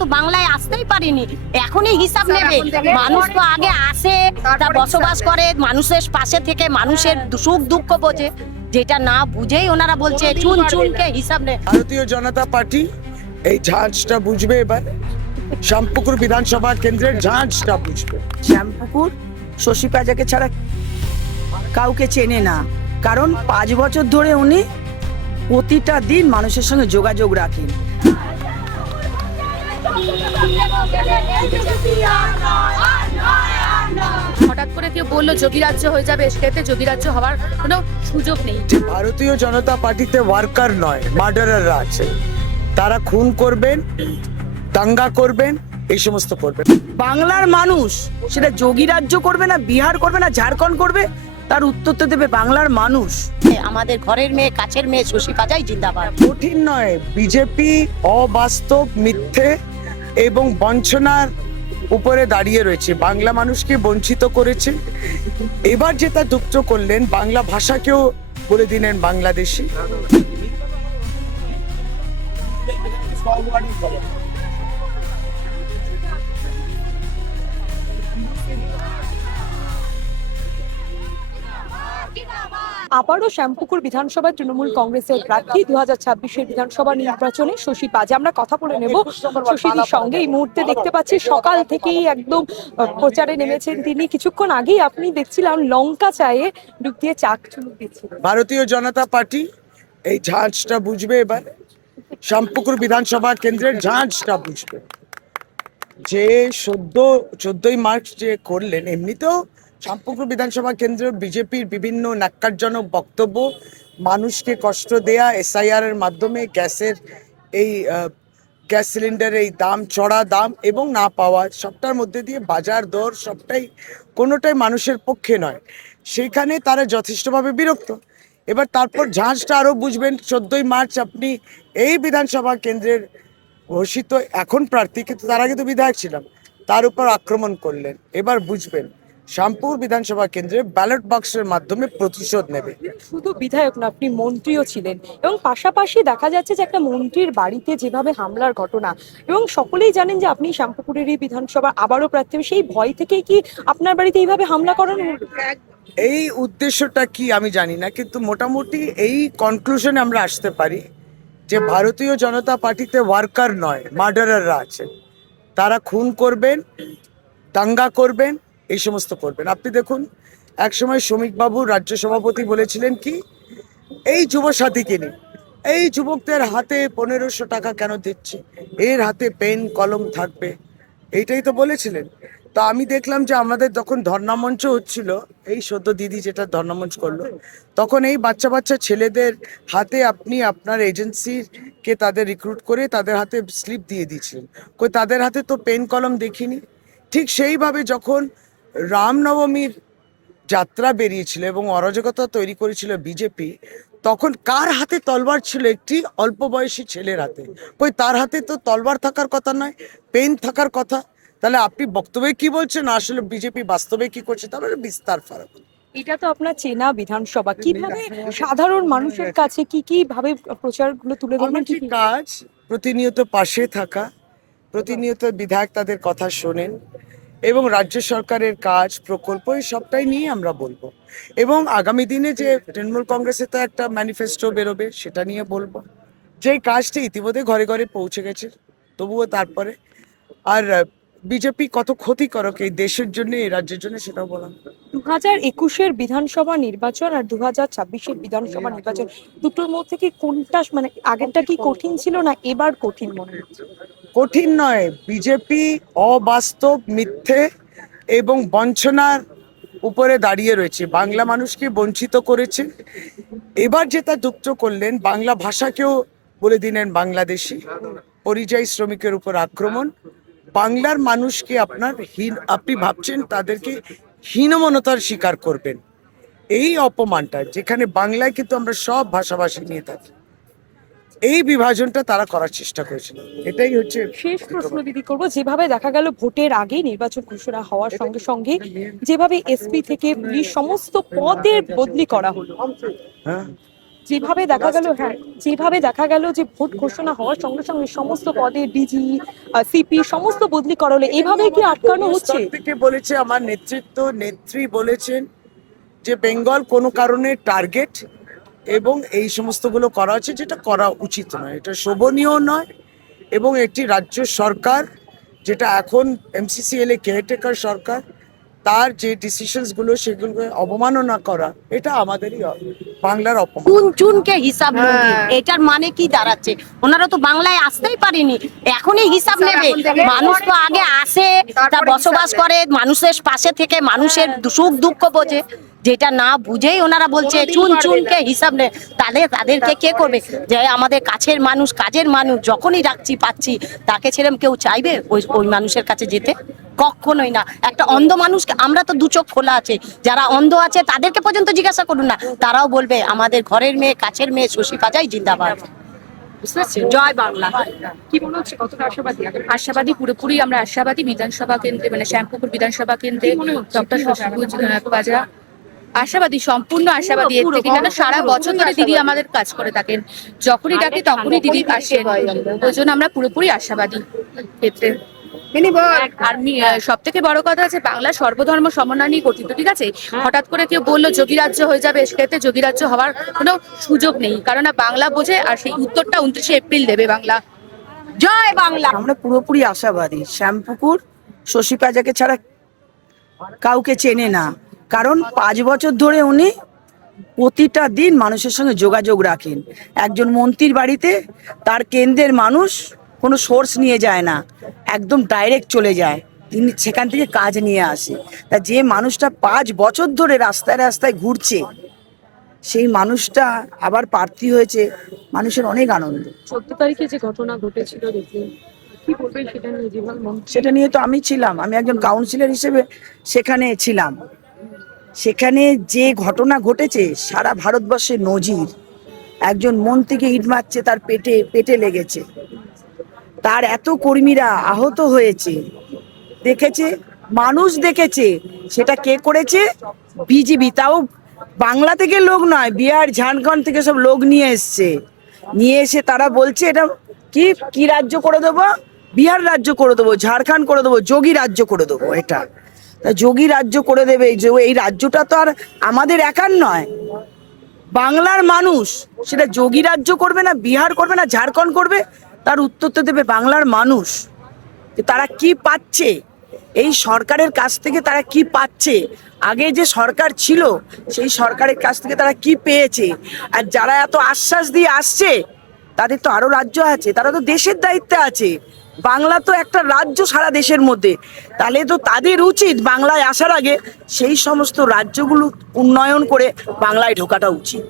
তো বাংলায় আসতেই পারিনি, এখনই হিসাব নেবে। মানুষ তো আগে আসে, তা বসবাস করে, মানুষের পাশে থেকে মানুষের সুখ দুঃখ বোঝে, যেটা না বুঝেই ওনারা বলছে চুন চুনকে হিসাব নে। ভারতীয় জনতা পার্টি এই ঝাঁঝটা বুঝবে, এবার শ্যামপুকুর বিধানসভা কেন্দ্রের ঝাঁঝটা বুঝবে। শ্যামপুকুর শশী পাজাকে ছাড়া কাউকে চেনে না, কারণ 5 বছর ধরে উনি প্রতিটা দিন মানুষের সঙ্গে যোগাযোগ রাখেন। হঠাৎ করে কেউ বললো যোগী রাজ্য হয়ে যাবে, সেটাতে যোগী রাজ্য হওয়ার কোনো সুযোগ নেই। যে ভারতীয় জনতা পার্টিতে ওয়ার্কার নয়, মার্ডারাররা আছে, তারা খুন করবেন, দাঙ্গা করবেন, এই সমস্ত করবেন। বাংলার মানুষ সেটা যোগী রাজ্য করবে না, বিহার করবে না, ঝাড়খণ্ড করবে, তার উত্তর তো দেবে বাংলার মানুষ। আমাদের ঘরের মেয়ে, কাছের মেয়ে শশী পাজাই জিন্দাবাদ। কঠিন নয়, বিজেপি অবাস্তব, মিথ্যে এবং বঞ্চনার উপরে দাঁড়িয়ে রয়েছে, বাংলা মানুষকে বঞ্চিত করেছে। এবার যেটা যুক্ত করলেন, বাংলা ভাষাকেও বলে দিলেন বাংলাদেশি। আবারও শ্যামপুকুর বিধানসভায় তৃণমূল কংগ্রেসের প্রার্থী 2026-এর বিধানসভা নির্বাচনে শশী পাজা। আমরা কথা বলে নেব শশীদির সঙ্গে। এই মুহূর্তে দেখতে পাচ্ছি সকাল থেকেই একদম প্রচারে নেমেছেন তিনি। কিছুক্ষণ আগেই আপনি দেখছিলাম লঙ্কা চায়ে ডুব দিয়ে চাক চুমুক দিচ্ছিলেন। ভারতীয় জনতা পার্টি এই ঝাঁঝটা বুঝবে, এবার শ্যামপুকুর বিধানসভা কেন্দ্রের ঝাঁঝটা বুঝবে। যে 14ই মার্চ যে করলেন, এমনিতেও শ্যামপুকুর বিধানসভা কেন্দ্র বিজেপির বিভিন্ন ন্যাক্কারজনক বক্তব্য, মানুষকে কষ্ট দেয়া, এসআইআর এর মাধ্যমে গ্যাসের এই গ্যাস সিলিন্ডারের এই দাম, চড়া দাম এবং না পাওয়া, সবটার মধ্যে দিয়ে বাজার দর সবটাই কোনোটাই মানুষের পক্ষে নয়, সেখানে তারা যথেষ্টভাবে বিরক্ত। এবার তারপর ঝাঁঝটা আরও বুঝবেন। 14ই মার্চ আপনি এই বিধানসভা কেন্দ্রের ঘোষিত এখন প্রার্থী, কিন্তু তার আগে তো বিধায়ক ছিলাম, তার উপর আক্রমণ করলেন। এবার বুঝবেন শ্যামপুর বিধানসভা কেন্দ্রে ব্যালট বাক্সের মাধ্যমে প্রতিশোধ নেবে। শুধু বিধায়ক না, আপনি মন্ত্রীও ছিলেন, এবং পাশাপাশি দেখা যাচ্ছে যে একটা মন্ত্রীর বাড়িতে যেভাবে হামলার ঘটনা, এবং সকলেই জানেন যে আপনি শ্যামপুকুরেরই বিধানসভা আবারও প্রার্থী, সেই ভয় থেকেই কি আপনার বাড়িতে এইভাবে হামলা করানো? এই উদ্দেশ্যটা কি আমি জানি না, কিন্তু মোটামুটি এই কনক্লুশনে আমরা আসতে পারি যে ভারতীয় জনতা পার্টিতে ওয়ার্কার নয়, মার্ডারাররা আছে, তারা খুন করবেন, দাঙ্গা করবেন, এই সমস্ত করবেন। আপনি দেখুন, একসময় শ্রমিকবাবু রাজ্য সভাপতি বলেছিলেন কি, এই যুব সাথীকে নিয়ে, এই যুবকদের হাতে 1500 টাকা কেন দিচ্ছে, এর হাতে পেন কলম থাকবে, এইটাই তো বলেছিলেন। তো আমি দেখলাম যে আমাদের যখন ধর্ণামঞ্চ হচ্ছিল, এই সদ্য দিদি যেটা ধর্ণামঞ্চ করলো, তখন এই বাচ্চা বাচ্চা ছেলেদের হাতে আপনি আপনার এজেন্সিকে তাদের রিক্রুট করে তাদের হাতে স্লিপ দিয়ে দিয়েছিলেন, কই তাদের হাতে তো পেন কলম দেখিনি। ঠিক সেইভাবে যখন রামনবমীর যাত্রা বেরিয়েছিল এবং অরাজকতা তৈরি করেছিল বিজেপি, তখন কার হাতে তলবার ছিল? একটি অল্প বয়সী ছেলের হাতে। কই তার হাতে তো তলবার থাকার কথা নয়, পেন থাকার কথা। তাহলে আপনি বক্তব্যে কি বলছেন, আসলে বিজেপি বাস্তবে কি করছে, তাহলে বিস্তার ফারাক। এটা তো আপনার চেনা বিধানসভা, কিভাবে সাধারণ মানুষের কাছে কি ভাবে প্রচারগুলো তুলে ধরবেন? আমার যে কাজ, প্রতিনিয়ত পাশে থাকা, প্রতিনিয়ত বিধায়ক তাদের কথা শোনেন, এবং রাজ্য সরকারের কাজ, প্রকল্প, এই সবটাই নিয়ে আমরা বলবো। এবং আগামী দিনে যে তৃণমূল কংগ্রেসে তো একটা ম্যানিফেস্টো বেরোবে, সেটা নিয়ে বলবো। যেই কাজটি ইতিমধ্যে ঘরে ঘরে পৌঁছে গেছে, তবুও তারপরে আর বিজেপি কত ক্ষতিকারক এই দেশের জন্য, এই রাজ্যের জন্য, সেটাও বলা। 2021-এর বিধানসভা নির্বাচন আর 2026-এর বিধানসভা নির্বাচন, দুটোর মধ্যে কি কোনটা, মানে আগেরটা কি কঠিন ছিল না এবার কঠিন মনে হচ্ছে? কঠিন নয়, বিজেপি অবাস্তব, মিথ্যে এবং বঞ্চনার উপরে দাঁড়িয়ে রয়েছে, বাংলা মানুষকে বঞ্চিত করেছে। এবার যেটা যুক্ত করলেন, বাংলা ভাষাকেও বলে দিলেন বাংলাদেশি। পরিযায়ী শ্রমিকের উপর আক্রমণ, বাংলার মানুষকে আপনি ভাবছেন তাদেরকে হীনমন্যতার শিকার করবেন, এই অপমানটা, যেখানে বাংলায় কিন্তু আমরা সব ভাষাভাষী নিয়ে থাকি, এই বিভাজনটা তারা করার চেষ্টা করেছিল। এটাই হচ্ছে শেষ প্রশ্ন দিদি করবো, যেভাবে দেখা গেল ভোটের আগে নির্বাচন ঘোষণা হওয়ার সঙ্গে সঙ্গে যেভাবে এসপি থেকে পুলিশ সমস্ত পদের বদলি করা হলো, হ্যাঁ, যেভাবে দেখা গেল, হ্যাঁ, যেভাবে দেখা গেল যে ভোট ঘোষণা হওয়ার সঙ্গে সঙ্গে সমস্ত পদে ডিজি, সিপি সমস্ত বদলি করা হলো, এভাবে কি আটকানো হচ্ছে? স্তর থেকে বলেছে, আমার নেত্রী বলেছেন যে বেঙ্গল কোনো কারণে টার্গেট, এবং এই সমস্তগুলো করা হচ্ছে, যেটা করা উচিত নয়, এটা শোভনীয় নয়। এবং একটি রাজ্য সরকার, যেটা এখন এমসিসিএল কেয়ারটেকার সরকার, তার যে ডিসিশনস গুলো সেগুলোকে অবমাননা করা, এটা আমাদেরই বাংলার অপমান। চুন চুনকে হিসাব নদী, এটার মানে কি দাঁড়াচ্ছে? ওনারা তো বাংলায় আসতেই পারেনি, এখনই হিসাব নেবে। মানুষ তো আগে আসে, তা বসবাস করে, মানুষের পাশে থেকে মানুষের সুখ দুঃখ বোঝে, যেটা না বুঝেই ওনারা বলছে চুন চুনকে হিসাব নেই। তাদেরকে কে করবে? যে আমাদের কাছের মানুষ, কাজের মানুষ, যখনই রাখছি পাচ্ছি, তাকে ছেড়ে কেউ চাইবে ওই মানুষের কাছে যেতে? কখনোই না। একটা অন্ধ মানুষকে, আমরা তো দু চোখ খোলা আছে, যারা অন্ধ আছে তাদেরকে পর্যন্ত জিজ্ঞাসা করুন না, তারাও বলবে আমাদের ঘরের মেয়ে, কাছের মেয়ে শশী পাজাই জিন্দাবাদ। বুঝতে পারছেন? জয় বাংলা। কি মনে হচ্ছে, কতটা আশাবাদী? আশাবাদী, পুরোপুরি আমরা আশাবাদী। বিধানসভা কেন্দ্রে মানে শ্যামপুকুর বিধানসভা কেন্দ্রে ডক্টর শশী পাজা আশাবাদী, সম্পূর্ণ আশাবাদী। এর থেকে কেন সারা বছর ধরে দিদি আমাদের কাজ করে থাকেন, যখনই ডাকি তখনই দিদি আসেন, ওই জন্য আমরা পুরোপুরি আশাবাদী ক্ষেত্রে। আর সব থেকে বড় কথা আছে, বাংলা সর্বধর্ম সমন্বয় নিয়ে গঠিত, ঠিক আছে? হঠাৎ করে কেউ বললো যোগী রাজ্য হয়ে যাবে, সেক্ষেত্রে যোগী রাজ্য হওয়ার কোনো সুযোগ নেই, কারণ বাংলা বোঝে। আর সেই উত্তরটা 29শে এপ্রিল দেবে বাংলা। জয় বাংলা। আমরা পুরোপুরি আশাবাদী। শ্যামপুকুর শশী পাজাকে ছাড়া কাউকে চেনে না, কারণ 5 বছর ধরে উনি প্রতিটা দিন মানুষের সঙ্গে যোগাযোগ রাখেন। একজন মন্ত্রীর বাড়িতে তার কেন্দ্রের মানুষ কোনো সোর্স নিয়ে যায় না, একদম ডাইরেক্ট চলে যায়, তিনি সেখান থেকে কাজ নিয়ে আসে। তা যে মানুষটা 5 বছর ধরে রাস্তায় রাস্তায় ঘুরছে, সেই মানুষটা আবার প্রার্থী হয়েছে, মানুষের অনেক আনন্দ। 14 তারিখে যে ঘটনা ঘটেছিল দেখলেন, কি বলবেন সেটা নিয়ে? জীবন মন্ত্রী সেটা নিয়ে তো আমি ছিলাম, আমি একজন কাউন্সিলর হিসেবে সেখানে ছিলাম। সেখানে যে ঘটনা ঘটেছে সারা ভারতবর্ষে নজির। একজন মন্ত্রীকে ইট মারছে, তার পেটে লেগেছে, তার এত কর্মীরা আহত হয়েছে, দেখেছে, মানুষ দেখেছে। সেটা কে করেছে? বিজেপি। তাও বাংলা থেকে লোক নয়, বিহার ঝাড়খণ্ড থেকে সব লোক নিয়ে এসে তারা বলছে এটা কি রাজ্য করে দেবো, বিহার রাজ্য করে দেবো, ঝাড়খণ্ড করে দেবো, যোগী রাজ্য করে দেবো। এটা তা যোগী রাজ্য করে দেবে, এই রাজ্যটা তো আর আমাদের একার নয়, বাংলার মানুষ। সেটা যোগী রাজ্য করবে না, বিহার করবে না, ঝাড়খণ্ড করবে, তার উত্তর তো দেবে বাংলার মানুষ। যে তারা কি পাচ্ছে এই সরকারের কাছ থেকে, তারা কি পাচ্ছে, আগে যে সরকার ছিল সেই সরকারের কাছ থেকে তারা কি পেয়েছে। আর যারা এত আশ্বাস দিয়ে আসছে, তাদের তো আরো রাজ্য আছে, তারা তো দেশের দায়িত্বে আছে। বাংলা তো একটা রাজ্য সারা দেশের মধ্যে, তাহলে তো তাদের উচিত বাংলায় আসার আগে সেই সমস্ত রাজ্যগুলো উন্নয়ন করে বাংলায় ঢোকাটা উচিত।